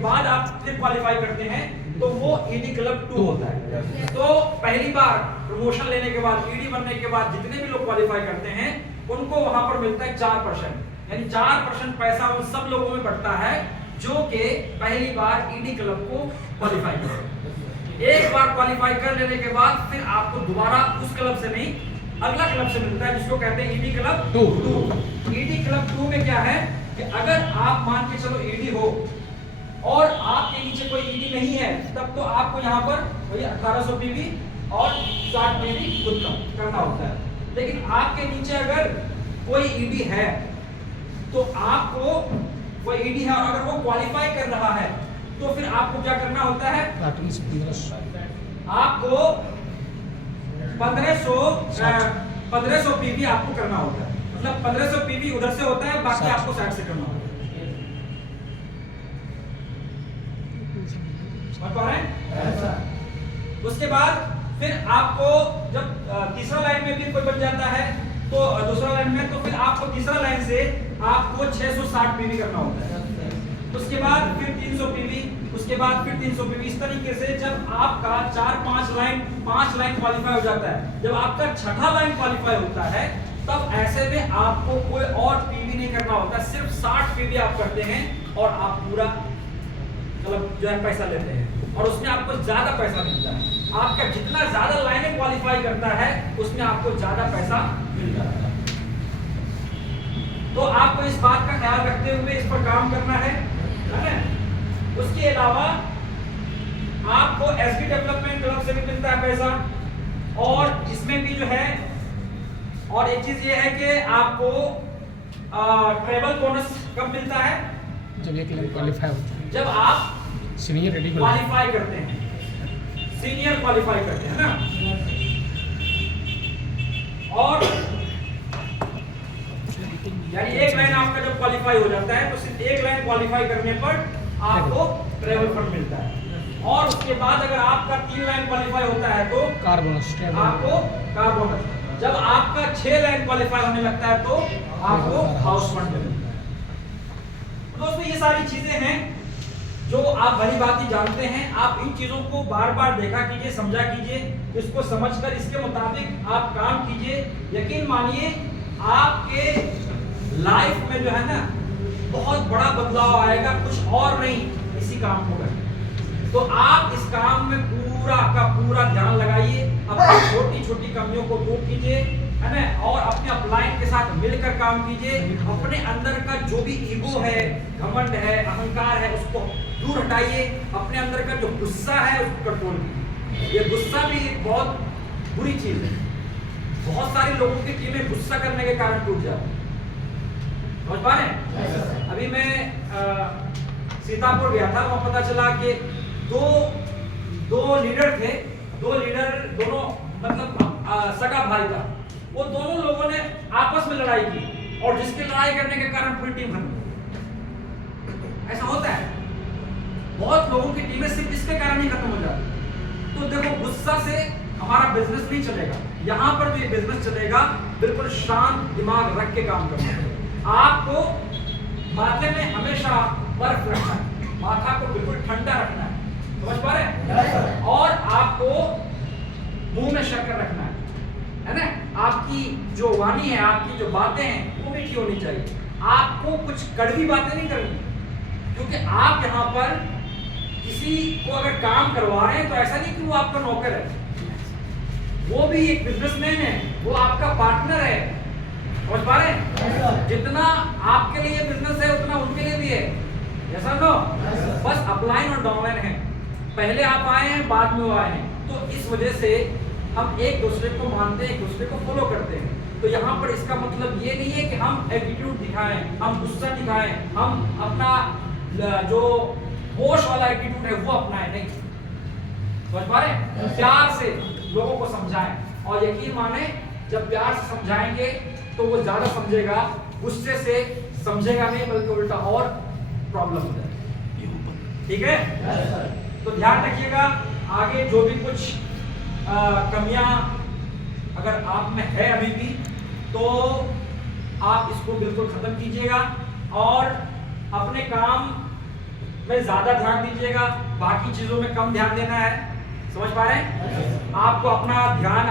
बाद आप फिर क्वालिफाई करते हैं तो वो ईडी क्लब 2 होता है। तो पहली बार प्रमोशन लेने के बाद, ईडी बनने के बाद जितने भी लोग क्वालिफाई करते हैं उनको वहां पर मिलता है 4%, यानी 4% पैसा उन सब लोगों में बढ़ता है जो कि पहली बार ईडी क्लब को क्वालिफाई करते। एक बार क्वालिफाई कर लेने के बाद फिर आपको दोबारा उस क्लब से नहीं, अगला क्लब से मिलता है जिसको कहते हैं ईडी क्लब 2। ईडी क्लब 2 में क्या है कि अगर आप मान के चलो ईडी हो और आपके नीचे कोई ईडी नहीं है, तब तो आपको यहाँ पर वही 1800 पीवी और 60 पीवी खुद का करना होता है। लेकिन आपके नीचे अगर कोई ईडी है तो आपको, कोई ईडी है और अगर वो क्वालिफाई कर रहा है तो फिर आपको क्या करना होता है, आपको 1500 पीवी आपको करना होता है। मतलब 1500 पीवी उधर से होता है, बाकी आपको 60 से करना होता है। समझ पा रहे हैं? उसके बाद फिर आपको जब तीसरा लाइन में भी कोई बन जाता है तो दूसरा लाइन में, तो फिर आपको तीसरा लाइन से आपको 660 पीवी करना होता है। उसके बाद फिर 300 पीवी, उसके बाद फिर 300 पीवी। इस तरीके से जब आपका 5 लाइन क्वालिफाई हो जाता है, जब आपका छठा लाइन क्वालिफाई होता है, तब ऐसे में आपको कोई और पीवी नहीं करना होता, सिर्फ 60 पीवी आप करते हैं और आप पूरा मतलब जो है पैसा लेते हैं और उसमें आपको ज्यादा पैसा मिलता है। आपका जितना ज्यादा लाइनें क्वालिफाई करता है उसमें आपको ज्यादा पैसा मिल जाता है। तो आपको इस बात का ख्याल रखते हुए इस पर काम करना है ना? उसके अलावा आपको एसडी डेवलपमेंट क्लब से भी मिलता है पैसा, और इसमें भी जो है और एक चीज ये है कि आपको ट्रेवल बोनस कब मिलता है, जब एक लाइन क्वालिफाई होता है, जब आप सीनियर रेडी क्वालिफाई करते हैं, सीनियर क्वालिफाई करते हैं ना। और यानी एक लाइन आपका जब क्वालिफाई हो जाता है तो सिर्फ एक लाइन क्वालिफाई करने पर आपको ट्रेवल फंड मिलता है। और उसके बाद अगर आपका 3 लाइन क्वालिफाई होता है तो कार बोनस, आपको कार बोनस। जब आपका 6 लाइन क्वालिफाई होने लगता है तो आपको हाउस फंड मिलता है। दोस्तों ये सारी चीजें हैं जो आप भली भांति जानते हैं। आप इन चीजों को बार बार देखा कीजिए, समझा कीजिए, इसको समझकर इसके मुताबिक आप काम कीजिए। यकीन मानिए आपके लाइफ में जो है ना बहुत बड़ा बदलाव आएगा, कुछ और नहीं, इसी काम को करके। तो आप इस काम में पूरा का पूरा ध्यान लगाइए, अपनी छोटी छोटी कमियों को दूर कीजिए, है ना, और अपने अपलाइन के साथ मिलकर काम कीजिए। अपने अंदर का जो भी ईगो है, घमंड है, अहंकार है, उसको दूर हटाइए। अपने अंदर का जो गुस्सा है उसको कंट्रोल कीजिए। ये गुस्सा भी एक बहुत बुरी चीज है। बहुत सारे लोगों की टीमें गुस्सा करने के कारण टूट जाती है। समझ पा रहे हैं? अभी मैं सीतापुर गया था, वहां पता चला कि दो लीडर थे, दोनों मतलब सगा भाई था। वो दोनों लोगों ने आपस में लड़ाई की और जिसके लड़ाई करने के कारण पूरी टीम खत्म। ऐसा होता है, बहुत लोगों की टीमें सिर्फ इसके कारण ही खत्म हो जाती। तो देखो, गुस्सा से हमारा बिजनेस नहीं चलेगा। यहाँ पर जो ये बिजनेस चलेगा, बिल्कुल शांत दिमाग रख के काम करना है। आपको माथे में हमेशा बर्फ रखना है, माथा को बिल्कुल ठंडा रखना है, समझ पा रहे हैं? और आपको मुंह में शक्कर रखना है ना? आपकी जो वाणी है, आपकी जो बातें हैं, वो मीठी होनी चाहिए। आपको कुछ कड़वी बातें नहीं करनी, क्योंकि आप यहाँ पर किसी को अगर काम करवा रहे हैं तो ऐसा नहीं कि वो आपका नौकर है, वो भी एक बिजनेसमैन है, वो आपका पार्टनर है। समझ पा रहे हैं? जितना आपके लिए बिजनेस है उतना उनके लिए भी है। ऐसा नो, बस अपलाइन और डाउनलाइन है, पहले आप आए हैं, बाद में वो आए हैं। तो इस वजह से हम एक दूसरे को मानते हैं, एक दूसरे को फॉलो करते हैं। तो यहाँ पर इसका मतलब ये नहीं है कि हम एटीट्यूड दिखाएं, हम गुस्सा दिखाएं, हम अपना जो होश वाला एटीट्यूड है वो अपनाएं, नहीं। समझ पा रहे हैं? प्यार से लोगों को समझाएं, और यकीन माने जब प्यार से समझाएंगे तो वो ज्यादा समझेगा, गुस्से से समझेगा नहीं, बल्कि उल्टा और प्रॉब्लम हो जाएगी। ठीक है? तो ध्यान रखिएगा, आगे जो भी कुछ कमियां अगर आप में है अभी भी, तो आप इसको बिल्कुल खत्म कीजिएगा और अपने काम में ज्यादा ध्यान दीजिएगा, बाकी चीजों में कम ध्यान देना है। समझ पा रहे हैं? आपको अपना ध्यान